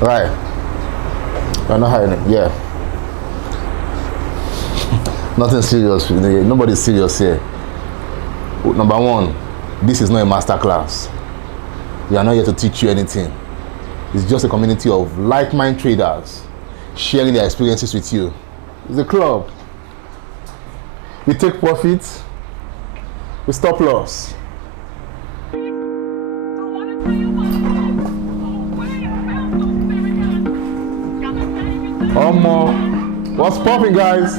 Right. We're not hiding. Yeah. Nothing serious. Nobody's serious here. Number one, this is not a master class. We are not here to teach you anything. It's just a community of like-minded traders sharing their experiences with you. It's a club. We take profits, we stop loss. What's popping, guys?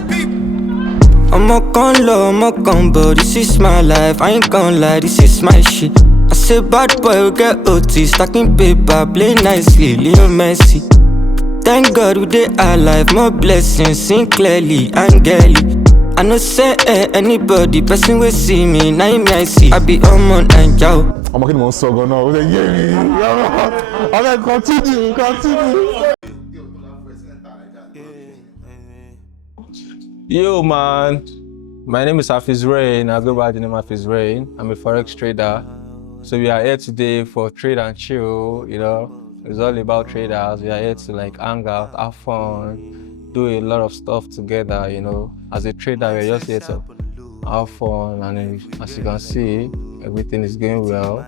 I'm a con low, I'm a combo, this is my life, I ain't gon' lie, this is my shit. I say bad boy, we get OT, stacking paper, play nicely, Leo Messi. Thank God we dey alive, more blessings, sing clearly, angelic. I no say anybody, person will see me, now me I see, I be on and yo. I'm working on Sogo now, okay, continue. Yo man, my name is Hafiz Rain. I go by the name of Hafiz Rain. I'm a Forex trader. So we are here today for trade and chill, you know. It's all about traders. We are here to like hang out, have fun, do a lot of stuff together, you know. As a trader, we're just here to have fun, and as you can see, everything is going well.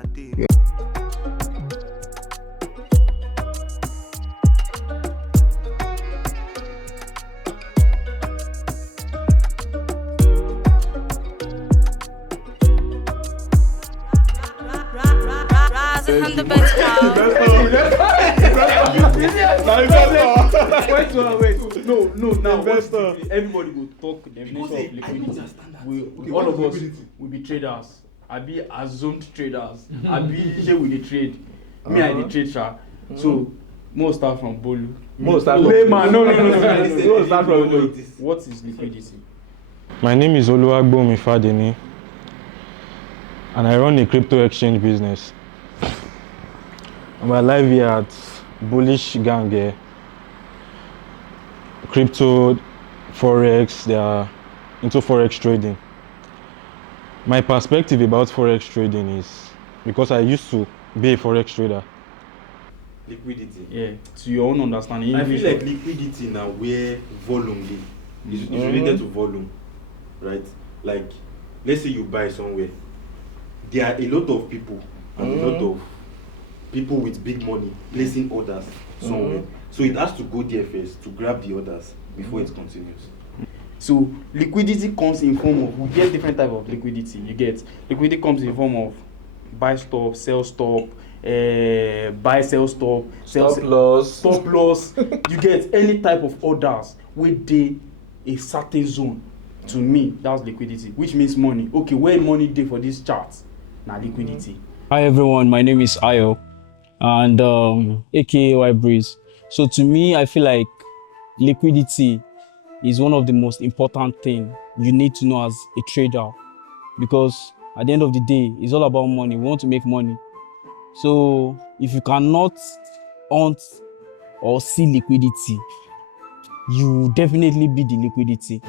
Wait. No. Now, investor. Everybody will talk the definition of liquidity. All of us will be traders. I be assumed traders. I be here with the trade. Me, I the trade, sha. So, most start from Bolu. Most start from Layman. No. Most start from Bolu. What is liquidity? My name is Oluwagbomi Fadeni, and I run a crypto exchange business. I'm alive here at Bullish Gang here. Crypto, Forex, they are into Forex trading. My perspective about Forex trading is because I used to be a Forex trader. Liquidity. Yeah, to your own understanding. I feel like liquidity now where volume is related to volume, right? Like, let's say you buy somewhere. There are a lot of people and a lot of people with big money placing orders somewhere. So it has to go there first to grab the orders before it continues. So liquidity comes in form of, we get different type of liquidity. You get liquidity comes in form of buy stop, sell stop, buy sell stop, Stop loss. You get any type of orders within a certain zone. To me, that's liquidity, which means money. Okay, where money dey for this chart? Now liquidity. Hi everyone, my name is Ayo and aka Breeze. So to me, I feel like liquidity is one of the most important things you need to know as a trader, because at the end of the day, it's all about money. We want to make money. So if you cannot hunt or see liquidity, you definitely be the liquidity.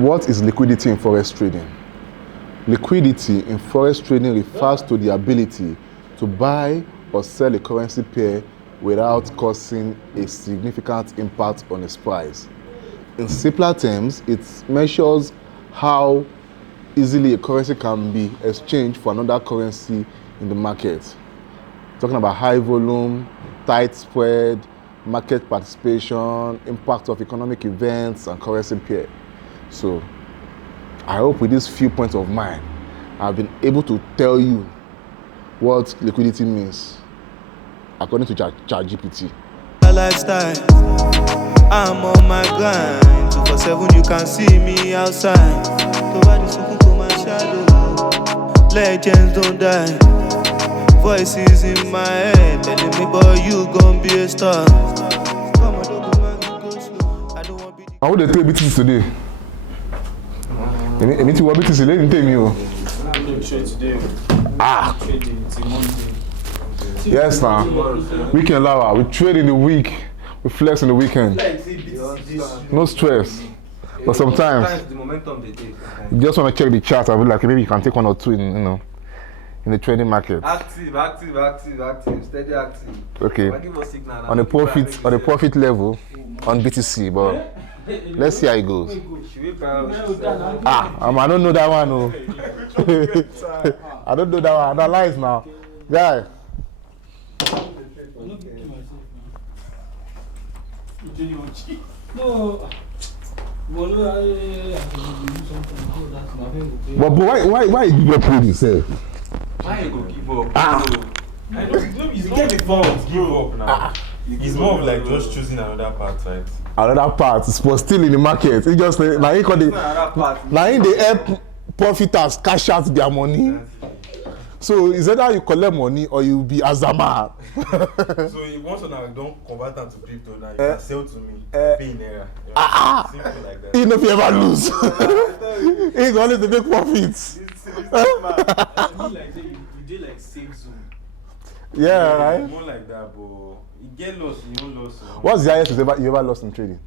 What is liquidity in Forex trading? Liquidity in Forex trading refers to the ability to buy or sell a currency pair without causing a significant impact on its price. In simpler terms, it measures how easily a currency can be exchanged for another currency in the market. Talking about high volume, tight spread, market participation, impact of economic events, and currency pair. So, I hope with these few points of mine, I've been able to tell you what liquidity means, according to ChatGPT. Lifestyle, I'm on my grind. 247, you can see me outside. Nobody's looking for my shadow. Legends don't die. Voices in my head telling me, boy, you gon' be a star. Come on, don't go man, go slow. I don't want to be. How would they play BTC today? Any to what BTC? Let me tell you. Yes, now. Weekend lava. We trade in the week. We flex in the weekend. No stress. But sometimes the momentum they take. you just want to check the chart. I feel like maybe you can take one or two in the trading market. Active, steady active. Okay. Give us signal On the profit level on BTC, but let's see how it goes. I don't know that one. Oh. I don't know that one. Analyze now, guy. No. But why did you prove yourself? Why you go give up? I don't know. You get the forms, give up now. It's more of like just choosing another part, right? Another part is for still in the market. It just now he call they help profiters cash out their money. So is either you collect money or you be Azama. So if once I don't convert them to crypto now, you can sell to me, pay in Naira. Simple like that. He never ever lose. He's always to make profits. You did like safe zone. Yeah, right. More like that, but you get lost, you don't lose. What's the highest you ever lost in trading?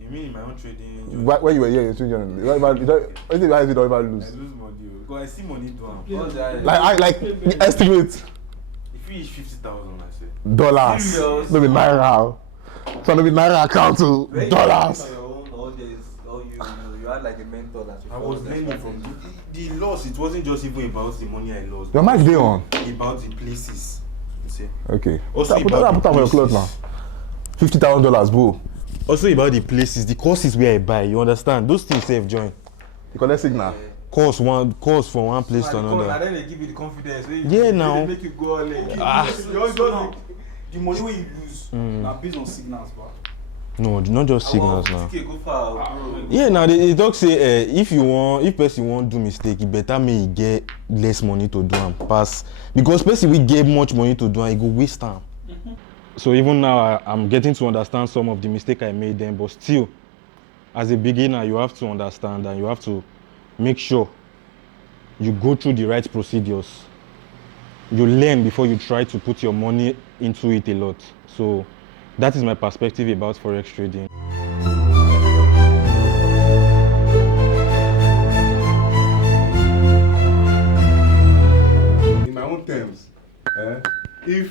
You mean in my own trading? When you were here in trading, you don't ever lose. I lose money because I see money down. Like the estimate. If you reach 50,000, I say. Dollars. Serious? No be Naira. So no be Naira account to dollars. You had like a mentor that you I was learning from the loss. It wasn't just even about the money I lost. Your mic dey on. About the places. You see. Okay. Also Put that on your clothes now. $50,000, bro. Also about the places, the courses where I buy. You understand? Those things save join. You collect signal. Course from one place to another. And then they give you the confidence. Yeah, now. They make you go all in. The money wey you lose na based on signals, bro. No, not just signals now. Go far, bro. Yeah, now they talk say if person want do mistake, it better may get less money to do and pass because person we get much money to do and it go waste time. So even now I'm getting to understand some of the mistake I made then, but still, as a beginner, you have to understand and you have to make sure you go through the right procedures. You learn before you try to put your money into it a lot. So that is my perspective about Forex trading. In my own terms, if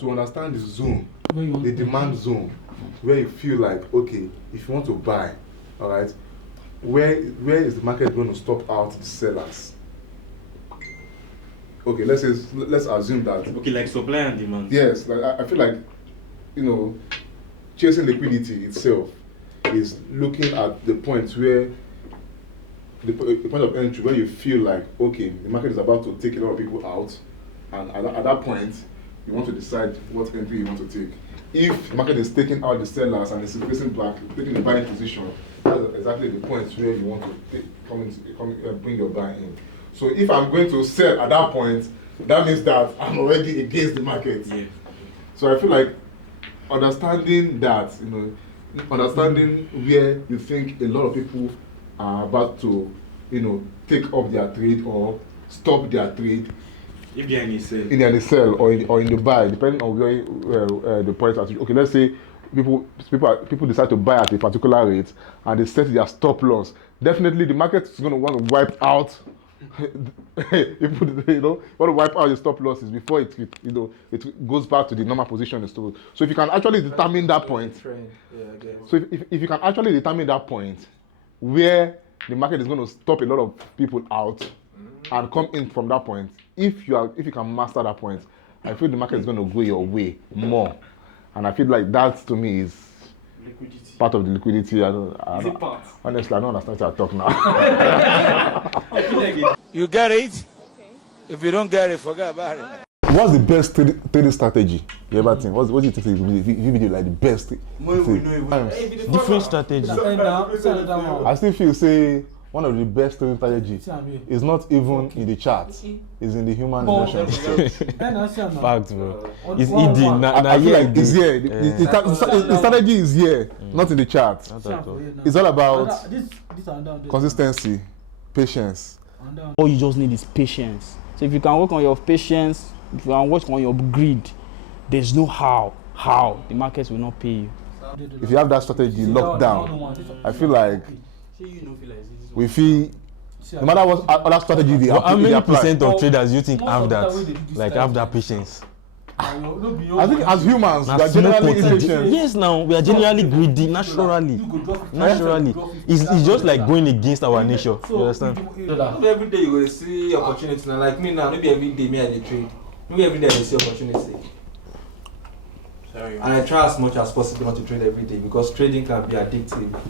to understand the zone, the demand zone, where you feel like, okay, if you want to buy, all right, where is the market going to stop out the sellers? Okay, let's assume that. Okay, like supply and demand. Yes, like I feel like, chasing liquidity itself is looking at the point where the point of entry where you feel like, okay, the market is about to take a lot of people out, and at that point, you want to decide what entry you want to take. If the market is taking out the sellers and is increasing back, taking the buying position, that's exactly the point where you want to bring your buy in. So if I'm going to sell at that point, that means that I'm already against the market. Yeah. So I feel like understanding that, understanding where you think a lot of people are about to, take off their trade or stop their trade. If they are in a sell. In the sell or in the buy, depending on where the point is. Okay, let's say people decide to buy at a particular rate and they set their stop loss. Definitely the market is going to want to wipe out want to wipe out the stop losses before it goes back to the normal position in store. So if you can actually determine that point, so if you can actually determine that point where the market is going to stop a lot of people out and come in from that point, if you can master that point, I feel the market is going to go your way more, and I feel like that to me is Liquidity. part of the liquidity. Honestly, I don't understand how to talk now. You get it? Okay. If you don't get it, forget about it. What's the best trading strategy you ever think? What do you think will be like the best thing? Different strategy. I still feel say one of the best trading strategies is not even in the chart, it's in the human emotion. Fact, bro. It's hidden. I feel like it's here. The strategy is here, not in the chart. It's all about consistency, patience. All you just need is patience. So if you can work on your patience, if you can work on your greed, there's no how the markets will not pay you. if you have that strategy locked down, I feel like we feel no matter what other strategy they How many apply. percent of traders do you think have that? Like have that patience? I think as humans, we Now are generally smoke impatient. yes, now we are generally greedy naturally. Naturally, it's just like going against our nature. You understand? Every day you will see opportunity. Now, like me now, maybe every day me I dey trade. Maybe every day I dey see opportunity. Sorry. And I try as much as possible not to trade every day because trading can be addictive.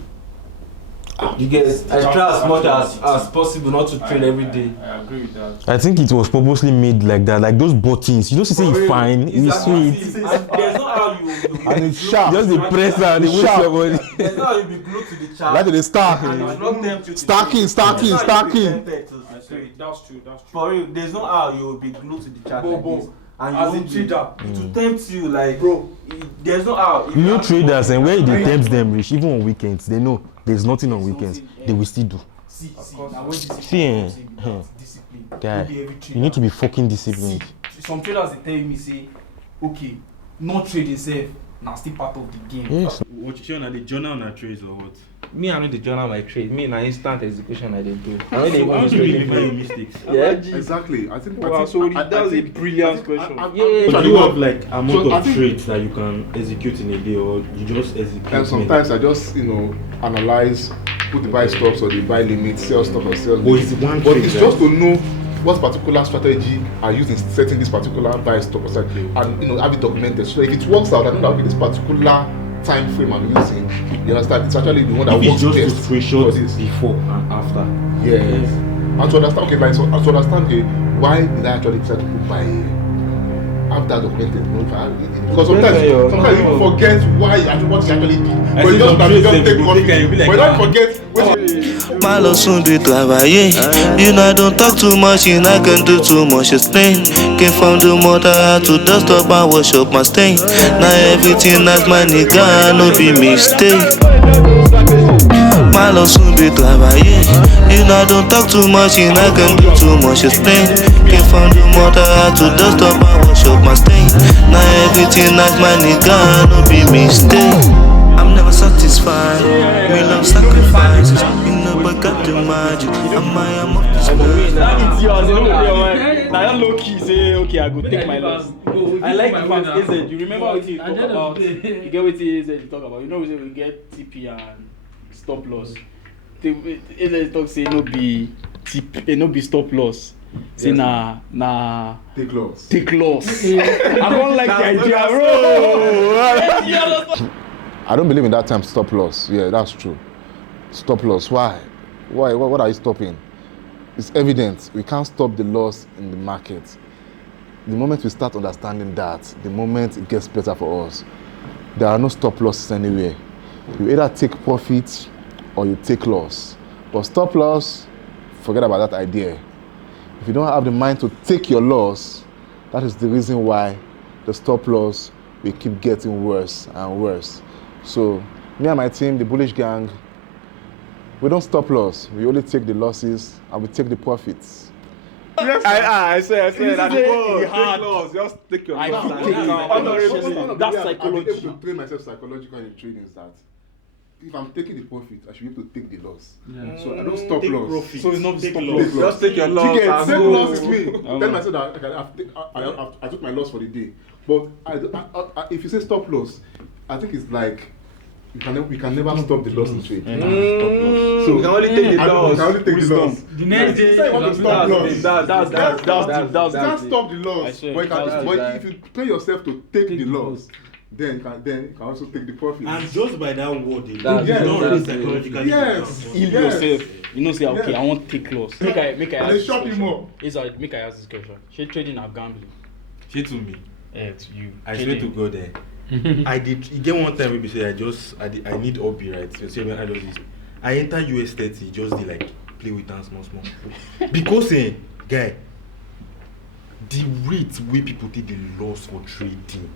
You guys, I try as much as possible not to trade every day. I agree with that. I think it was purposely made like that, like those buttons. You know, say it's fine, it's sweet, There's not how you And it's sharp. just the press and the waste your body. there's not how you be glued to the chart. Like they stack. And it's not tempt you to Stacking, trade. stacking, It's not how you be stacking. tempted to trade. That's true. For real, there's no how you will be glued to the chart like this. And as you a won't trader, be, to tempt you like there's no how. New traders and where they tempt them rich, even on weekends, they know there's nothing on weekends. They will still do. see, now when discipline See, comes in without discipline, guy, no be every trader. you need to be fucking disciplined. See, some traders they tell me say, okay, not trading safe, now still part of the game. Yes. What you the journal na trades or what? Me, I know the journal my trade. Me, na instant execution I dey do. I know they So even how use do you trading. remember your mistakes? Yeah. Exactly. I think. Wow, so that's a brilliant question. So do you have like amount So I of think- trades that you can execute in a day, or you just execute? And sometimes I just analyze, put the buy stops or the buy limits, sell stop or sell. But it's one But trade, it's right? just to know what particular strategy I use in setting this particular buy stop or sell, and have it documented. So if it works out, I know that with this particular time frame I'm using, you understand, it's actually the one that If works it's just best to for screenshot this. before and after. Yes. And to understand, okay, like so, and to understand, why did I actually decide to put my have that documented? Because sometimes you forget what you actually did. But you just take coffee. But you don't forget. My love soon be travailler. You know I don't talk too much and I can do too much explain. Came from the mother I had to dust up and wash up my stain. Now everything that's my nigga, no be mistake. My love soon be travailler. You know I don't talk too much and I can do too much explain. Came from the mother I had to dust up and wash up my stain. Now everything that's my nigga, no be mistake. I'm never satisfied. Me love sacrifices. You know, but got the magic. I'm up this It's yours, you know. Now you're low key say, okay, I go take my loss. I like the fact AZ. You remember what you talk about? You get what AZ you talk about. You know we get TP and stop loss. AZ talk say no be TP, no be stop loss. Say nah. Take loss. Take loss. I don't like the idea, bro. I don't believe in that term stop loss. Yeah, that's true. Stop loss. Why? What are you stopping? It's evident we can't stop the loss in the market. The moment we start understanding that, the moment it gets better for us, there are no stop losses anywhere. You either take profit or you take loss. But stop loss, forget about that idea. If you don't have the mind to take your loss, that is the reason why the stop loss will keep getting worse and worse. So, me and my team, the Bullish Gang, we don't stop loss. We only take the losses and we take the profits. I swear that Take loss, just take your I loss. have to take it. That's psychology. I'm able to train myself psychologically in trading is that if I'm taking the profit, I should be able to take the loss. So I don't stop Take loss. profit. So it's not Take stop loss. loss. Just take your loss. Take and take go. loss is me. Tell myself that I took my loss for the day. But if you say stop loss, I think it's like we can never stop the loss in trade. So You can only take the we can loss. only take the loss. The next day, Say you want to stop loss. that's You can't stop the loss. I swear, But if you train yourself to take the loss, then you can also take the profit. And just by that word, you That's- don't that's really it. psychologically. Yes. heal yourself. You know, say okay, I want to take loss. Make I And ask they this shop you question. more. Make I ask this question. Should trading or gambling? Say to me, To you. I swear to God, I did. You get one time maybe say I need hobby, right? So say I do this. I enter US30 just dey like play with them small. Because guy, the rate wey people take the loss for trading.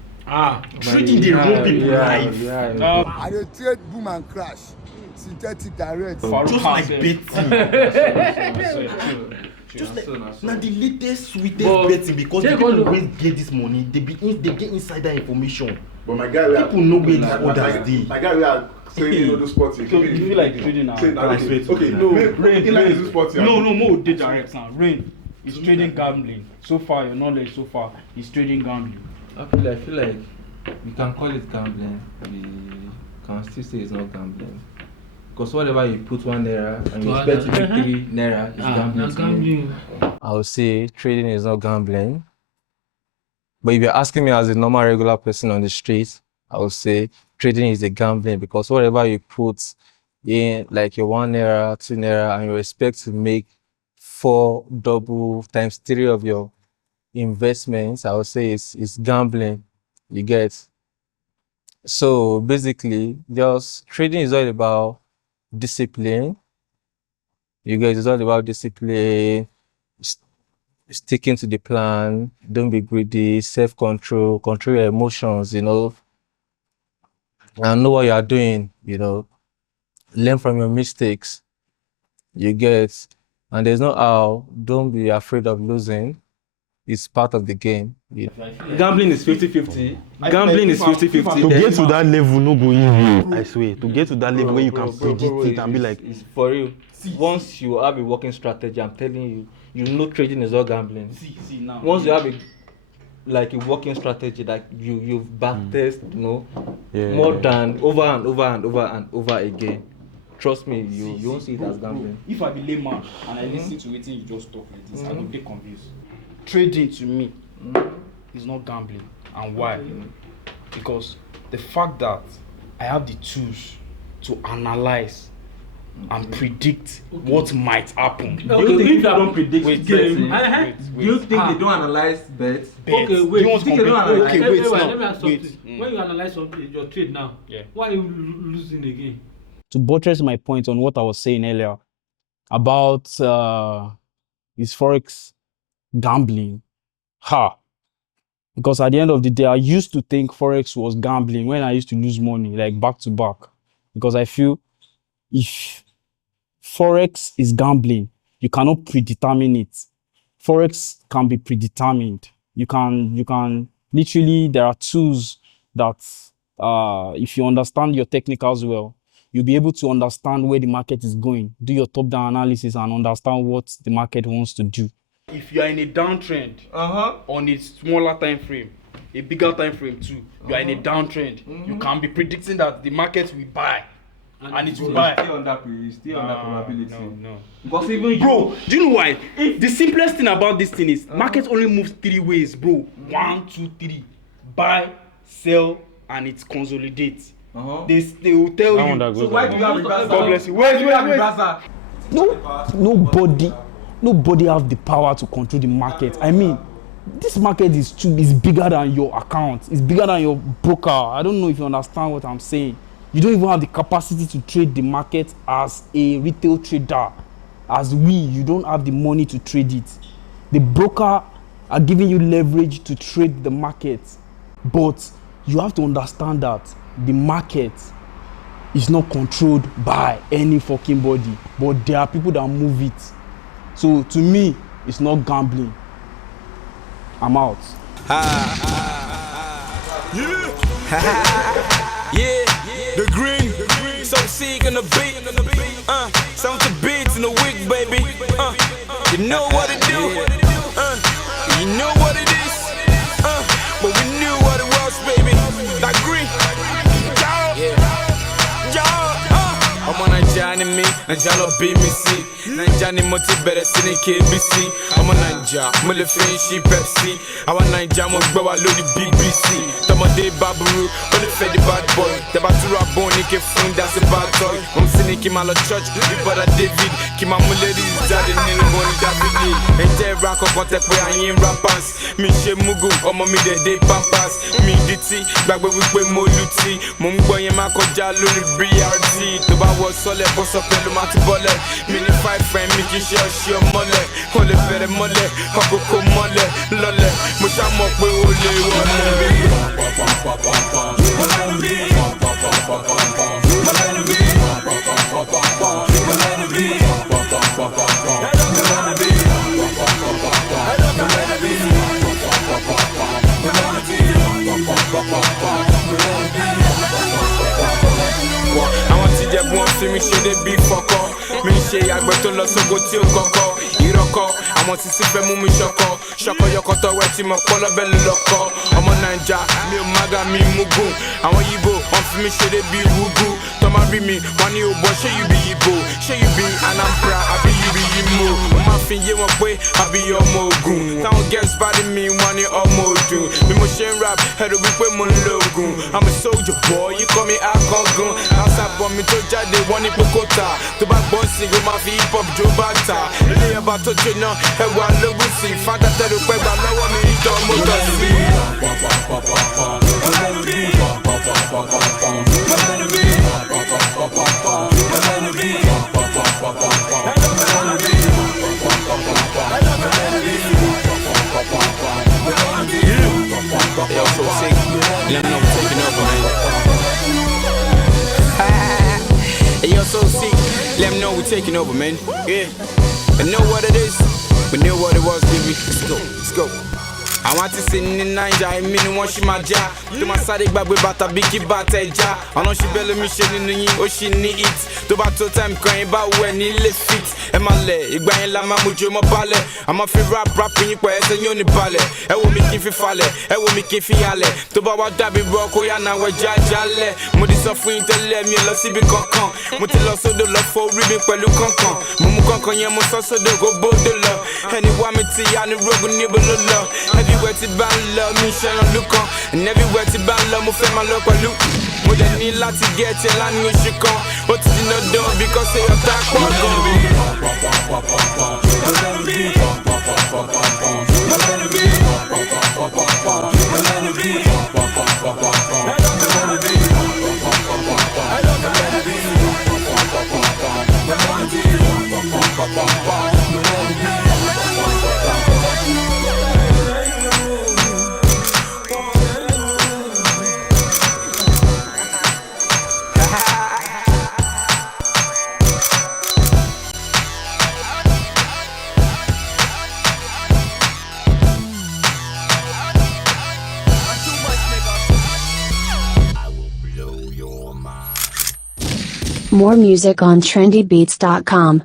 Trading dey run people life. I dey trade boom and crash, synthetic direct. Just like betting. Just like Na the latest sweetest But betting because the take people all the- wey get this money, they get insider information. But my guy, people know where the others dey. My guy, we are saying you know do sports. So you feel like trading now? Okay, no, rain is do sports. No, more did direct now. Rain is trading gambling. So far, your knowledge so far is trading gambling. I feel like we can call it gambling. We can still say it's not gambling. Because whatever you put 1 naira and you expect to make 3 naira is gambling. I would say trading is not gambling. But if you're asking me as a normal regular person on the street, I would say trading is a gambling because whatever you put in, like your 1 naira, 2 naira, and you expect to make 4 double times 3 of your investments, I would say it's gambling. You get. So basically, just trading is all about discipline. You guys, it's all about discipline, sticking to the plan, don't be greedy, self-control, control your emotions, and know what you are doing, learn from your mistakes, you get, and there's no how, don't be afraid of losing. It's part of the game. Gambling is 50-50. Gambling is 50-50. To get to that level, no go easy. I swear. To get to that level where you can predict it and be like, it's for real. Once you have a working strategy, I'm telling you, trading is all gambling. See now. Once you have a working strategy, like you've backtest, more than over and over again. Trust me, you won't see it as gambling. If I be layman and I listen to it, you just talk like this, I will be confused. Trading to me is not gambling. And why? Because the fact that I have the tools to analyze and predict what might happen. Do you think people don't predict wait. Do you think they don't analyze bets? Okay, wait. You think they don't analyze? Okay, wait. Let me ask something. When you analyze your trade now, why are you losing again? To buttress my point on what I was saying earlier about is Forex gambling. Because at the end of the day, I used to think Forex was gambling when I used to lose money, like back to back. Because I feel if Forex is gambling, you cannot predetermine it. Forex can be predetermined. You can literally, there are tools that if you understand your technicals well, you'll be able to understand where the market is going, do your top-down analysis and understand what the market wants to do. If you are in a downtrend on a smaller time frame, a bigger time frame too, you are in a downtrend, you can be predicting that the market will buy and it will buy. Still under probability. No. Because even bro, do you know why? The simplest thing about this thing is market only moves 3 ways, bro. 1, 2, 3. Buy, sell, and it consolidates. They will tell you. So why do you have reversal? God bless you. Wait. Nobody have the power to control the market. I mean, this market is bigger than your account. It's bigger than your broker. I don't know if you understand what I'm saying. You don't even have the capacity to trade the market as a retail trader. As you don't have the money to trade it. The broker are giving you leverage to trade the market. But you have to understand that the market is not controlled by any fucking body. But there are people that move it. So to me, it's not gambling. I'm out. The green, so sick on the beat. Sound to beats in the week, baby. You know what it do. You know what it is. But we knew what it was, baby. That green. I'm on a Johnny, and Jalo BBC. Johnny Moti better sing KBC. I'm on Ninja, Mole Friendship Pepsi. I'm on Ninja, I'm on the BBC. Tomade Babu, but the fed bad boy. The Batura Boni ke fund, that's a bad toy. I'm singing Kimala Church, brother David. Kimamule is that in the morning that we need. And Jay Ranko contact where I am rappers. Miche Mugu, Omo me de Pampas. Me DT, back where we play Moluti. Mumboy and Mako Jalo, BRT. The bar was solid, boss up in the Matibole. Mini 5 friend, Mickey Shell, Mole. Call it better Mole, Hakoko Mole, Lole. Mushamo, Ole. ṣe dé bí fọkọ. Mi ṣe àgbẹ̀ tó lọ sóko tí ó kọ́kọ́. Ìrọ̀kọ́, àwọn sísí fẹ́ mú mi ṣọkọ. Ṣọkọ yọkọtọ̀ wẹ̀ tí mo pọ́ lọ́bẹ̀ lọ́kọ́. Ọmọ Naija, mi ò mága mi mugun. Àwọn Yíbò, wọ́n fi mi ṣe dé bí wúgú. Tọ́mọ rí mi, wọ́n ní òbọ̀ ṣé you be Yíbò? Ṣé you be Anambra àbí you be Imo? Mo máa fi yé wọn pé àbí ọmọ Ògùn. Táwọn girls bá rí mi, wọ́n ní ọmọ Òdùn. Bí mo ṣe ń rap, ẹ̀rọ wípé mo ń lo ògùn. I'm a soldier boy, you call me Akangun. Outside bọ̀ mi tó jáde, wọ́n ní pé kó tà. Tó bá gbọ́n sí, ó máa fi hip hop jó bàtà. Ilé ẹ̀bà tó jẹ náà, ẹ̀wà lógún sí. Fádà tẹ̀lé pẹ́ gbà lọ́wọ́ mi, ìjọ mo tọ̀ sí. Yo, so sick. Let me know we're taking over, man. Hey, yo, so sick. Let me know we're taking over, man. Yeah. I know what it is. We knew what it was, baby. Let's go. Let's go. I want to see in Naija, I mean, one she my ja. To my side, back with bata, biki bata, ja. I know she belly me shitting in you, oh, she need it. To back to time, crying about when he lift fit. And my leg, it grind like my mujo, my ballet. I'm a free rapping, you quite a uni ballet. I will make you feel I will make you feel ale. To back what dabby rock, oh, yeah, now we're jajale. Modi suffering to let me, let's see, be concon. Muti lost the love for ribbon, pelu concon. Mumu concon, yeah, most also the go bold the love. Anyone, me tea, and the rogue nibble love. Everywhere to ban love, me shine on look on. And everywhere to ban love, mo fẹ́ my love for look. Mo dẹ̀ ní láti get ẹ̀ lánàá oṣù kan. Ó ti di náà dán because ṣe ọ̀tá pọ̀ More music on trendybeats.com.